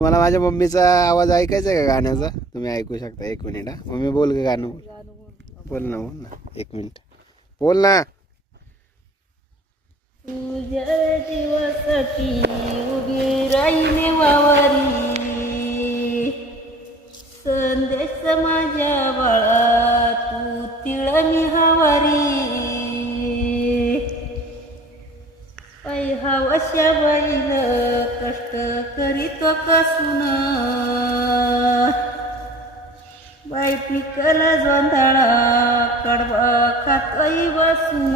मला माझ्या मम्मीचा आवाज ऐकायचा आहे का गाण्याचा? तुम्ही ऐकू शकता. 1 मिनिट हा. मम्मी बोल ग गाणं बोल. बोल ना, बोल ना. 1 मिनिट बोल ना. तुझ्या जीवासाठी उभी राहिली वावरी, संदेश माझ्या बाळा तू तिळणी हवारी. पाय हवाशा बैल कष्ट करीतो कसून, बाई पिकला जोंधळा कडबा खातोय बसून.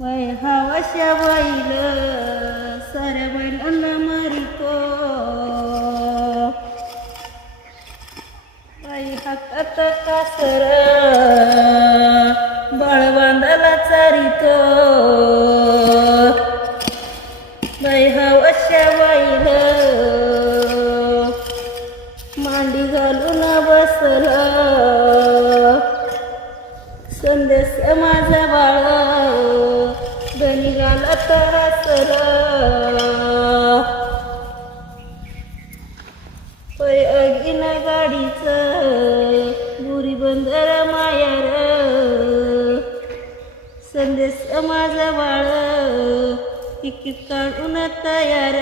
बाई हवाशा बैल साऱ्या बैलांना मारितो, बाई हातात कासर बाळवांदाला चारितो. बाई हवाशा बैल मांडी घालून बसला, संदेश माझा बाळ धनी घाला तरसला. पै अगीन गाडीच बुरी बंदर मायार, संदेश माझा बाळ तिकीट काढून तयार.